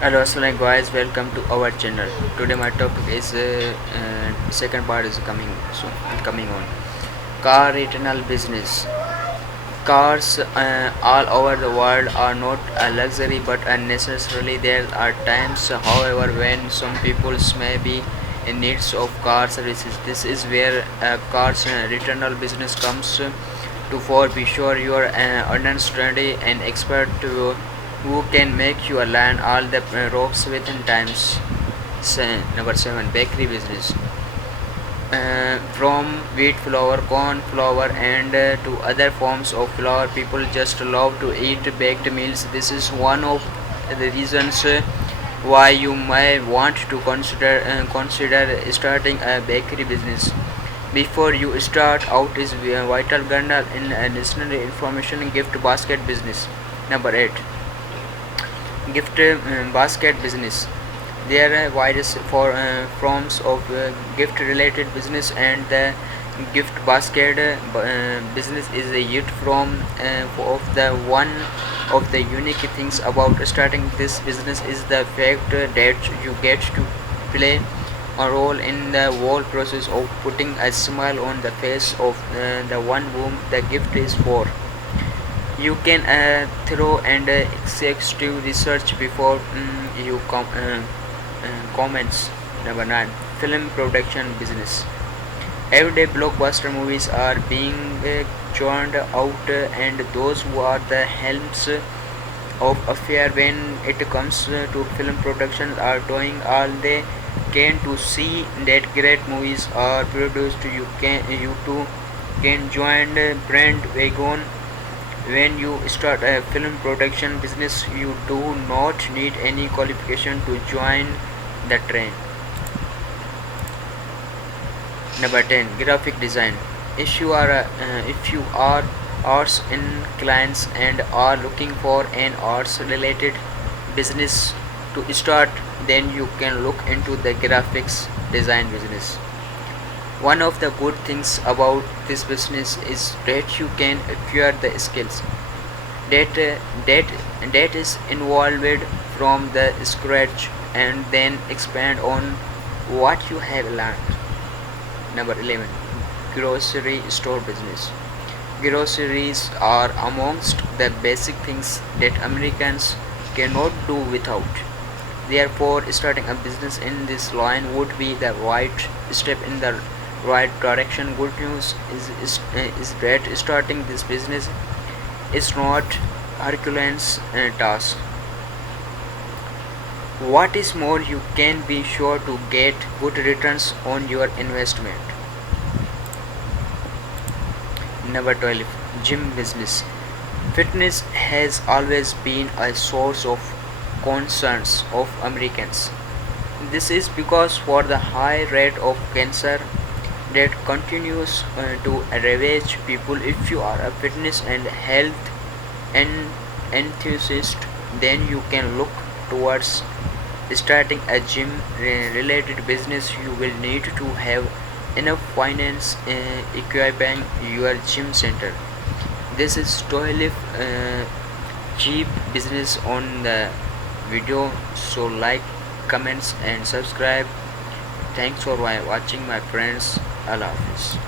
Hello, assalamu guys. Welcome to our channel. Today my topic is second part is coming soon. Coming on car retail business. Cars all over the world are not a luxury but unnecessarily. There are times, however, when some people may be in needs of car services. This is where cars retail business comes to for. Be sure you are understudy and expert to who can make you learn all the ropes within times. Number 7, bakery business. From wheat flour, corn flour, and to other forms of flour, people just love to eat baked meals. This is one of the reasons why you may want to consider starting a bakery business. Before you start out is vital journal in a national information gift basket business. Number 8, gift basket business. There are various forms of gift related business, and the gift basket business is a yet from of the one of the unique things about starting this business is the fact that you get to play a role in the whole process of putting a smile on the face of the one whom the gift is for. You can throw and exhaustive research before you comments. Number 9, film production business. Everyday blockbuster movies are being churned out, and those who are the helms of affair when it comes to film production are doing all they can to see that great movies are produced. You too can join Brand Wagon. When you start a film production business, you do not need any qualification to join the train. Number 10, graphic design. If you are arts inclined and are looking for an arts related business to start, then you can look into the graphics design business. One of the good things about this business is that you can acquire the skills that that is involved from the scratch and then expand on what you have learned. Number 11, grocery store business. Groceries are amongst the basic things that Americans cannot do without. Therefore, starting a business in this line would be the right step in the right direction. Good news is that starting this business is not Herculean task. What is more, you can be sure to get good returns on your investment. Number 12, gym business. Fitness has always been a source of concerns of Americans. This is because for the high rate of cancer that continues to ravage people, if you are a fitness and health en- enthusiast, then you can look towards starting a gym related business. You will need to have enough finance equipping your gym center. This is totally cheap business on the video, so like, comments and subscribe. Thanks for watching my friends. Allah Hafiz.